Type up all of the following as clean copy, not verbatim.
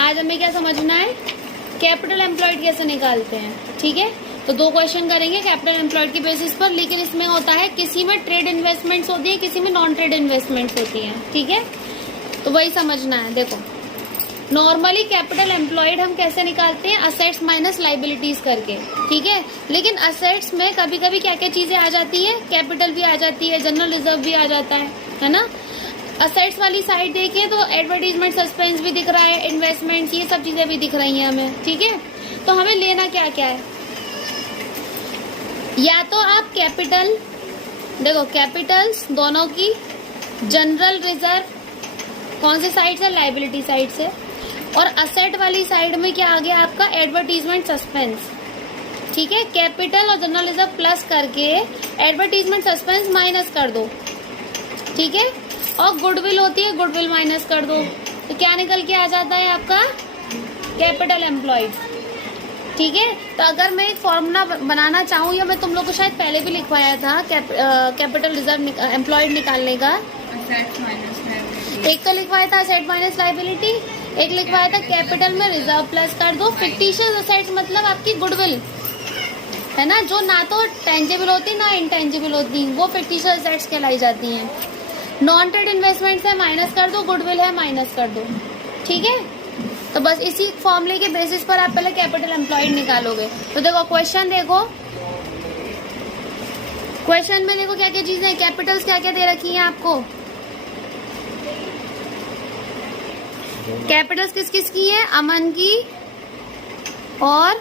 आज हमें क्या समझना है, कैपिटल एम्प्लॉयड कैसे निकालते हैं। ठीक है, तो 2 क्वेश्चन करेंगे कैपिटल एम्प्लॉयड की बेसिस पर, लेकिन इसमें होता है किसी में ट्रेड इन्वेस्टमेंट्स होती है, किसी में नॉन ट्रेड इन्वेस्टमेंट्स होती हैं। ठीक है, तो वही समझना है। देखो नॉर्मली कैपिटल एम्प्लॉयड हम कैसे निकालते हैं, असेट्स माइनस लाइबिलिटीज करके। ठीक है, लेकिन असेट्स में कभी कभी क्या क्या चीजें आ जाती है, कैपिटल भी आ जाती है, जनरल रिजर्व भी आ जाता है ना। असेट्स वाली साइड देखें तो एडवर्टीजमेंट सस्पेंस भी दिख रहा है, इन्वेस्टमेंट, ये सब चीजें भी दिख रही हैं हमें। ठीक है, तो हमें लेना क्या क्या है, या तो आप कैपिटल, देखो कैपिटल्स दोनों की, जनरल रिजर्व कौन सी साइड से, लाइबिलिटी साइड से, और असेट वाली साइड में क्या आ गया आपका, एडवर्टीजमेंट सस्पेंस। ठीक है, कैपिटल और जनरल रिजर्व प्लस करके एडवर्टीजमेंट सस्पेंस माइनस कर दो। ठीक है, और गुडविल होती है, गुडविल माइनस कर दो, तो क्या निकल के आ जाता है आपका, कैपिटल एम्प्लॉयड। ठीक है, तो अगर मैं एक फॉर्मूला बनाना चाहूँ, या मैं तुम लोग को शायद पहले भी लिखवाया था कैपिटल रिजर्व एम्प्लॉयड निकालने का, एक तो लिखवाया था असेट माइनस लाइबिलिटी, एक लिखवाया था कैपिटल में रिजर्व प्लस कर दो फिक्टिशियस असेट्स, मतलब आपकी गुडविल है ना, जो ना तो टेंजेबल होती ना इंटेंजेबल होती, वो फिक्टिशियस असेट्स कहलाई जाती हैं। नॉन ट्रेड इन्वेस्टमेंट है माइनस कर दो, गुडविल है माइनस कर दो। ठीक है, तो बस इसी फॉर्मूले के बेसिस पर आप पहले कैपिटल एम्प्लॉयड निकालोगे। तो देखो क्वेश्चन देखो, क्वेश्चन में देखो क्या क्या चीजें, कैपिटल्स क्या क्या दे रखी हैं आपको, कैपिटल्स किस किस की है, अमन की और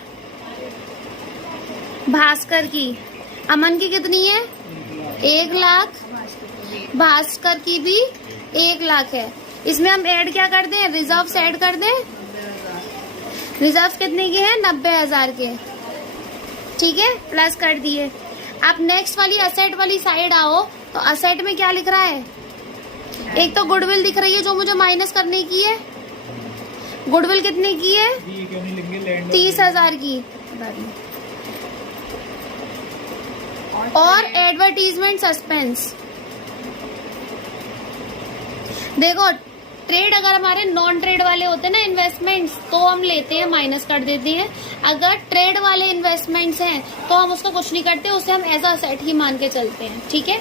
भास्कर की। अमन की कितनी है, 1 लाख, भास्कर की भी 1 लाख है। इसमें हम ऐड क्या कर दें, रिजर्व ऐड कर दें, रिजर्व कितने के हैं, 90,000 के। ठीक है, प्लस कर दिए। आप नेक्स्ट वाली असेट वाली साइड आओ, तो असेट में क्या लिख रहा है, एक तो गुडविल दिख रही है जो मुझे माइनस करने की है, गुडविल कितने की है, 30,000 की, और एडवर्टीजमेंट सस्पेंस। देखो ट्रेड अगर हमारे नॉन ट्रेड वाले होते हैं ना इन्वेस्टमेंट्स, तो हम लेते हैं माइनस कर देते हैं। अगर ट्रेड वाले इन्वेस्टमेंट्स हैं तो हम उसको कुछ नहीं करते, उसे हम एज असेट ही मान के चलते हैं। ठीक है,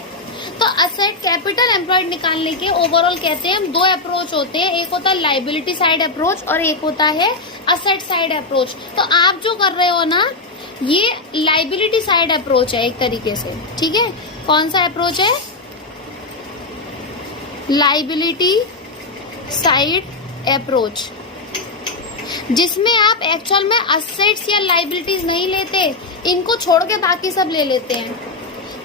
तो असेट कैपिटल एम्प्लॉयड निकालने के ओवरऑल कहते हैं हम 2 अप्रोच होते हैं, एक होता है लाइबिलिटी साइड अप्रोच और एक होता है असेट साइड अप्रोच। तो आप जो कर रहे हो ना, ये लाइबिलिटी साइड अप्रोच है एक तरीके से। ठीक है, कौन सा अप्रोच है, लाइबिलिटी साइड अप्रोच, जिसमें आप एक्चुअल में असेट्स या लाइबिलिटीज नहीं लेते, इनको छोड़ के बाकी सब ले लेते हैं।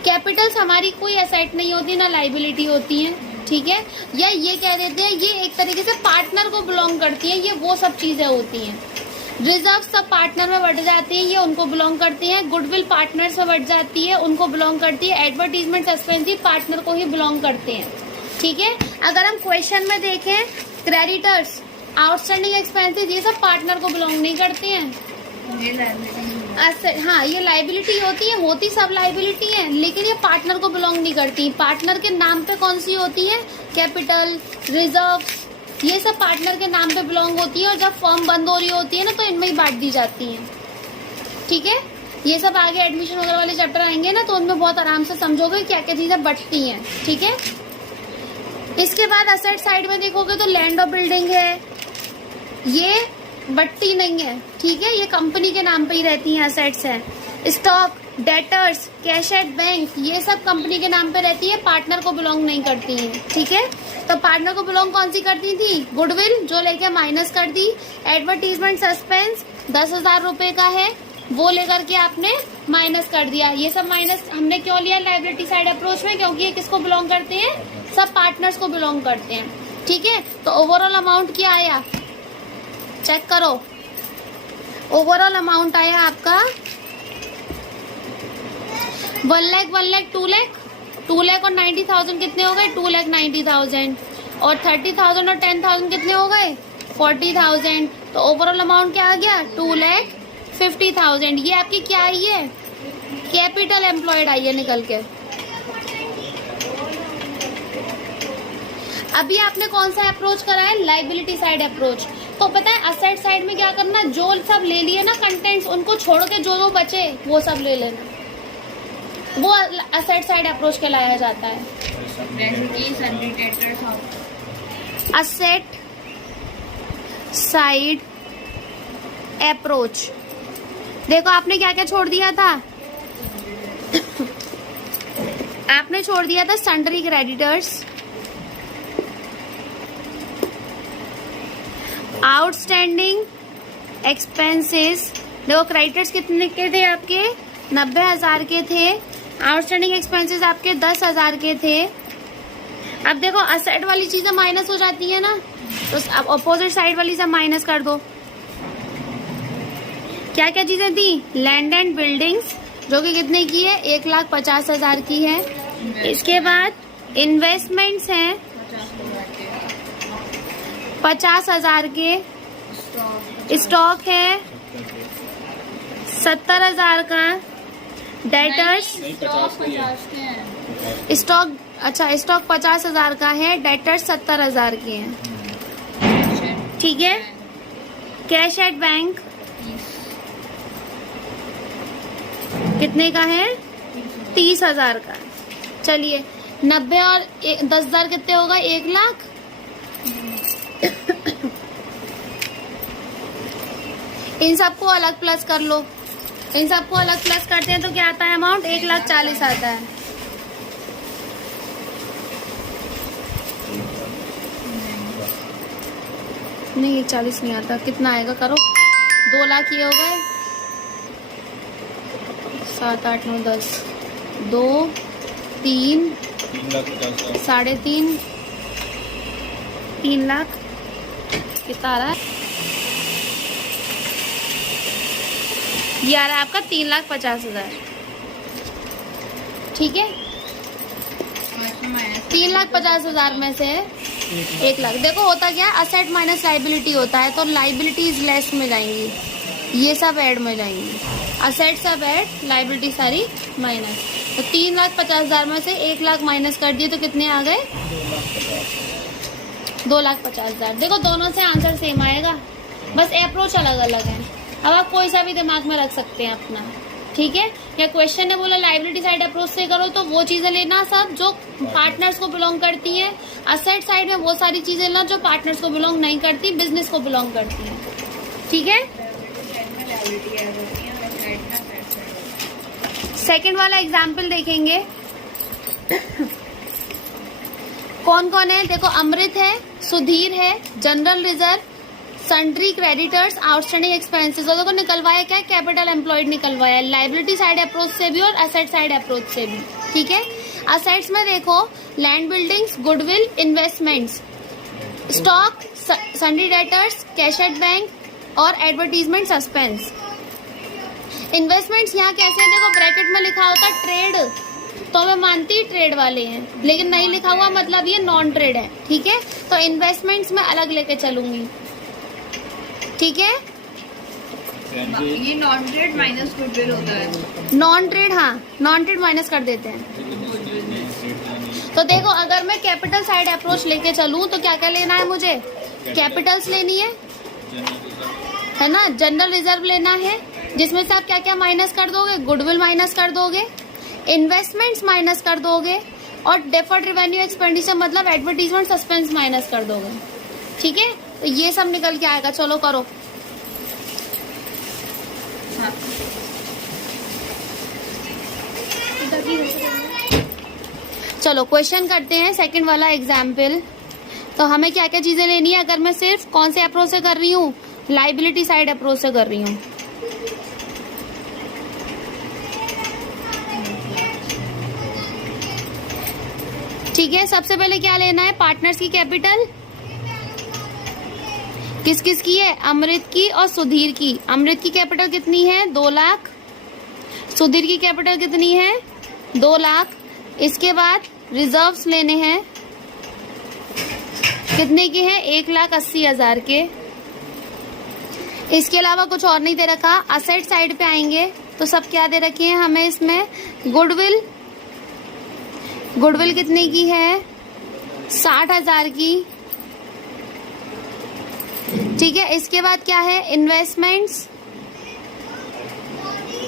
कैपिटल्स हमारी कोई एसेट नहीं होती, ना लाइबिलिटी होती है। ठीक है, या ये कह देते हैं ये एक तरीके से पार्टनर को बिलोंग करती है, ये वो सब चीजें होती हैं। रिजर्व सब पार्टनर में बढ़ जाती हैं, ये उनको बिलोंग करती हैं। गुडविल पार्टनर्स में बढ़ जाती है, उनको बिलोंग करती है। एडवर्टीजमेंट सस्पेंस भी पार्टनर को ही बिलोंग करते हैं। ठीक है, अगर हम क्वेश्चन में देखें, क्रेडिटर्स, आउटस्टैंडिंग एक्सपेंसेस, ये सब पार्टनर को बिलोंग नहीं करती हैं। हाँ, ये लाइबिलिटी होती सब लाइबिलिटी है, लेकिन ये पार्टनर को बिलोंग नहीं करती। पार्टनर के नाम पे कौन सी होती है, कैपिटल, रिजर्व, ये सब पार्टनर के नाम पे बिलोंग होती है, और जब फर्म बंद हो रही होती है ना, तो इनमें ही बांट दी जाती है। ठीक है, ये सब आगे एडमिशन वगैरह वाले चैप्टर आएंगे ना, तो उनमें बहुत आराम से समझोगे क्या क्या चीजें बटती हैं। ठीक है, इसके बाद असेट साइड में देखोगे तो लैंड और बिल्डिंग है, ये बट्टी नहीं है। ठीक है, ये कंपनी के नाम पे ही रहती हैं, असेट्स हैं। Stock, debtors, cash at bank, ये सब कंपनी के नाम पे रहती है, पार्टनर को बिलोंग नहीं करती है। ठीक है, तो पार्टनर को बिलोंग कौन सी करती थी, गुडविल, जो लेके माइनस कर दी। एडवर्टीजमेंट सस्पेंस 10,000 रुपए का है, वो लेकर के आपने माइनस कर दिया। ये सब माइनस हमने क्यों लिया लाइबिलिटी साइड अप्रोच में, क्योंकि ये किसको बिलोंग करते हैं, सब पार्टनर्स को बिलोंग करते हैं। ठीक है, तो ओवरऑल अमाउंट क्या आया, चेक करो। ओवरऑल अमाउंट आया आपका 1 लाख, 1 लाख, 2 लाख, 2 लाख और 90,000 कितने हो गए, 2,90,000, और 30,000 और 10,000 कितने हो गए, 40,000। तो ओवरऑल अमाउंट क्या आ गया, 2,50,000। ये आपकी क्या आई है, कैपिटल एम्प्लॉयड आई है निकल के। अभी आपने कौन सा अप्रोच करा है, लाइबिलिटी साइड अप्रोच। तो पता है असेट साइड में क्या करना, जो सब ले लिए ना कंटेंट्स, उनको छोड़ के जो जो बचे वो सब ले लेना, वो असेट साइड अप्रोच कहलाया जाता है। Asset side approach. देखो आपने क्या क्या छोड़ दिया था आपने छोड़ दिया था सन्ड्री क्रेडिटर्स, आउटस्टैंडिंग एक्सपेंसेस। देखो क्रेडिटर्स कितने के थे आपके, 90,000 के थे। आउटस्टैंडिंग एक्सपेंसेस आपके 10,000 के थे। अब देखो असेट वाली चीजें माइनस हो जाती है ना, तो अब अपोजिट साइड वाली सब माइनस कर दो। क्या क्या चीजें थी, लैंड एंड बिल्डिंग्स जो कि कितने की है, 1,50,000 की है। इसके बाद इन्वेस्टमेंट्स हैं 50,000 के। स्टॉक है 70,000 का। डेटर्स स्टॉक, अच्छा स्टॉक 50,000 का है, डेटर्स 70,000 के हैं, ठीक है। कैश एट बैंक कितने का है, 30,000 का। चलिए 90 और 10,000 कितने होगा, 1,00,000। इन सबको अलग प्लस कर लो, इन सबको अलग प्लस करते हैं तो क्या आता है अमाउंट, 1,40,000 आता है। नहीं 1,40,000 नहीं आता, कितना आएगा करो, 2,00,000 ये हो गए, 7, 8, 9, 10, 2, 3, 3.5, 3,00,000 कितना आ रहा है, ये आ रहा है आपका 3,50,000, ठीक है। 3,50,000 में से 1,00,000। देखो होता क्या है, असेट माइनस लाइबिलिटी होता है, तो लाइबिलिटीज लेस में जाएंगी, ये सब ऐड में जाएंगी, असेट सब ऐड, लाइबिलिटी सारी माइनस। तो 3,50,000 में से 1,00,000 माइनस कर दिए तो कितने आ गए, 2,50,000। देखो दोनों से आंसर सेम आएगा, बस अप्रोच अलग अलग है। अब आप कोई सा भी दिमाग में रख सकते हैं अपना, ठीक है। या क्वेश्चन ने बोला लाइबिलिटी साइड अप्रोच से करो, तो वो चीजें लेना सब जो पार्टनर्स को बिलोंग करती है। असेट साइड में वो सारी चीजें लेना जो पार्टनर्स को बिलोंग नहीं करती, बिजनेस को बिलोंग करती है, ठीक है। सेकंड वाला एग्जाम्पल देखेंगे कौन कौन है। देखो अमृत है, सुधीर है, general reserve, sundry creditors, outstanding expenses. और देखो निकलवाया क्या, कैपिटल एम्प्लॉयड निकलवाया, लाइबिलिटी साइड अप्रोच से भी और असेट साइड अप्रोच से भी, ठीक है। असेट्स में देखो land buildings, goodwill, investments, stock, sundry debtors, cash at bank और एडवर्टीजमेंट सस्पेंस। इन्वेस्टमेंट्स यहाँ कैसे है, देखो ब्रैकेट में लिखा होता ट्रेड, तो मैं मानती ट्रेड वाले हैं, लेकिन नहीं लिखा हुआ मतलब ये नॉन ट्रेड है, ठीक है। तो इन्वेस्टमेंट्स में अलग लेके चलूंगी, ठीक है। ये नॉन ट्रेड माइनस गुडविल होता है, नॉन ट्रेड, हाँ नॉन ट्रेड माइनस कर देते हैं। तो देखो अगर मैं कैपिटल साइड अप्रोच लेके चलूं तो क्या क्या लेना है मुझे, कैपिटल्स लेनी है ना, जनरल रिजर्व लेना है, जिसमें से आप क्या क्या माइनस कर दोगे, गुडविल माइनस कर दोगे, इन्वेस्टमेंट्स माइनस कर दोगे, और डेफर्ड रेवेन्यू एक्सपेंडिचर मतलब एडवर्टीजमेंट सस्पेंस माइनस कर दोगे, ठीक है। तो ये सब निकल के आएगा, चलो करो। चलो क्वेश्चन करते हैं, सेकंड वाला एग्जाम्पल। तो हमें क्या क्या चीजें लेनी है, अगर मैं सिर्फ कौन से अप्रोच से कर रही हूँ, लाइबिलिटी साइड अप्रोच से कर रही हूँ, ठीक है। सबसे पहले क्या लेना है, पार्टनर्स की कैपिटल किस किस की है, अमृत की और सुधीर की। अमृत की कैपिटल कितनी है, 2,00,000। सुधीर की कैपिटल कितनी है, 2,00,000। इसके बाद रिजर्व्स लेने हैं, कितने के हैं, 1,80,000 के। इसके अलावा कुछ और नहीं दे रखा। असेट साइड पे आएंगे तो सब क्या दे रखे हैं हमें इसमें, गुडविल, गुडविल कितने की है, 60,000 की, ठीक है, इसके बाद क्या है, इन्वेस्टमेंट्स।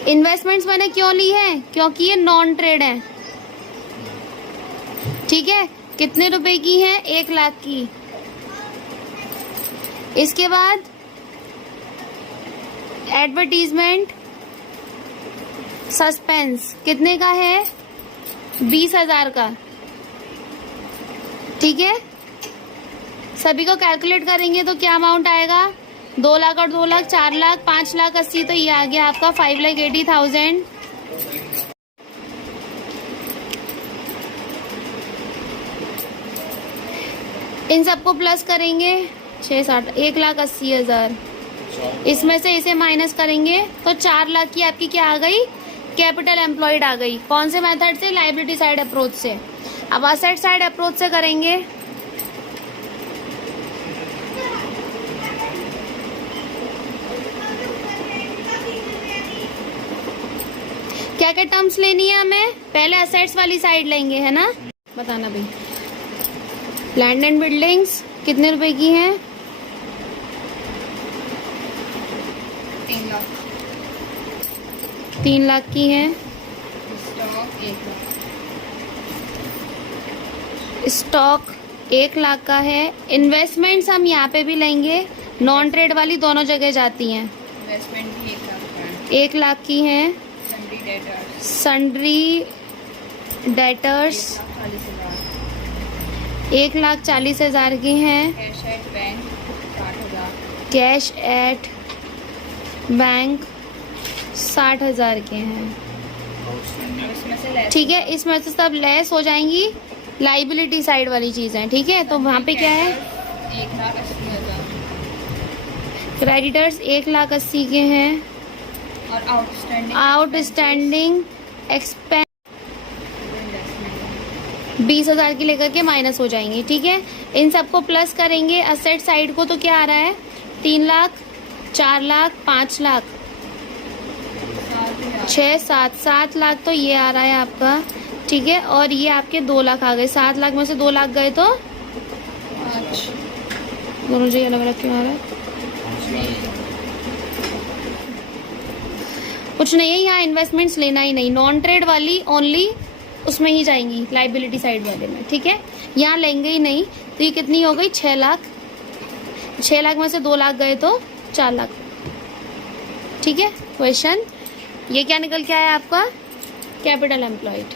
इन्वेस्टमेंट्स मैंने क्यों ली है, क्योंकि ये नॉन ट्रेड है। ठीक है, कितने रुपए की है, 1 लाख की। इसके बाद एडवर्टीजमेंट सस्पेंस कितने का है, 20,000 का। ठीक है, सभी को कैलकुलेट करेंगे तो क्या अमाउंट आएगा, 2 लाख और 2 लाख 4 लाख 5 लाख 80, तो ये आ गया आपका 5,80,000। इन सबको प्लस करेंगे 6-7 1,80,000। इसमें से इसे माइनस करेंगे तो 4 लाख की आपकी क्या आ गई, कैपिटल एम्प्लॉयड आ गई। कौन से मेथड से, लायबिलिटी साइड अप्रोच से। अब असेट साइड अप्रोच से करेंगे। क्या क्या टर्म्स लेनी है हमें, पहले असेट्स वाली साइड लेंगे, है ना, बताना भाई। लैंड एंड बिल्डिंग्स कितने रुपए की हैं, 3 लाख। 3 लाख की हैं। स्टॉक 1 लाख। स्टॉक 1 लाख का है। इन्वेस्टमेंट्स हम यहाँ पे भी लेंगे, नॉन ट्रेड वाली दोनों जगह जाती हैं। इन्वेस्टमेंट भी 1 लाख का है। 1 लाख की हैं। सन्ड्री डेटर्स सन्ड्री डेटर्स 1,40,000 की हैं। Cash at bank 60,000। Cash at bank 60,000 के हैं। अब इसमें से लेस। ठीक है, इसमें से सब लेस हो जाएंगी, लाइबिलिटी साइड वाली चीजें। ठीक है, तो वहाँ पे क्या है, 1,80,000 क्रेडिटर्स 1,80,000 के हैं। और आउटस्टैंडिंग एक्सपेंस 20,000 की लेकर के माइनस हो जाएंगे। ठीक है, इन सबको प्लस करेंगे असेट साइड को, तो क्या आ रहा है, 3 लाख 4 लाख 5 लाख 6-7 लाख, तो ये आ रहा है आपका। ठीक है, और ये आपके 2 लाख आ गए। 7 लाख में से 2 लाख गए तो 5। दोनों जगह अलग अलग क्यों आ रहा है, कुछ नहीं है, यहाँ इन्वेस्टमेंट्स लेना ही नहीं, नॉन ट्रेड वाली ओनली उसमें ही जाएंगी, लाइबिलिटी साइड वाले में। ठीक है, यहाँ लेंगे ही नहीं, तो ये कितनी हो गई, 6 लाख। 6 लाख में से 2 लाख गए तो 4 लाख। ठीक है, क्वेश्चन ये क्या निकल के आया आपका, कैपिटल एम्प्लॉयड।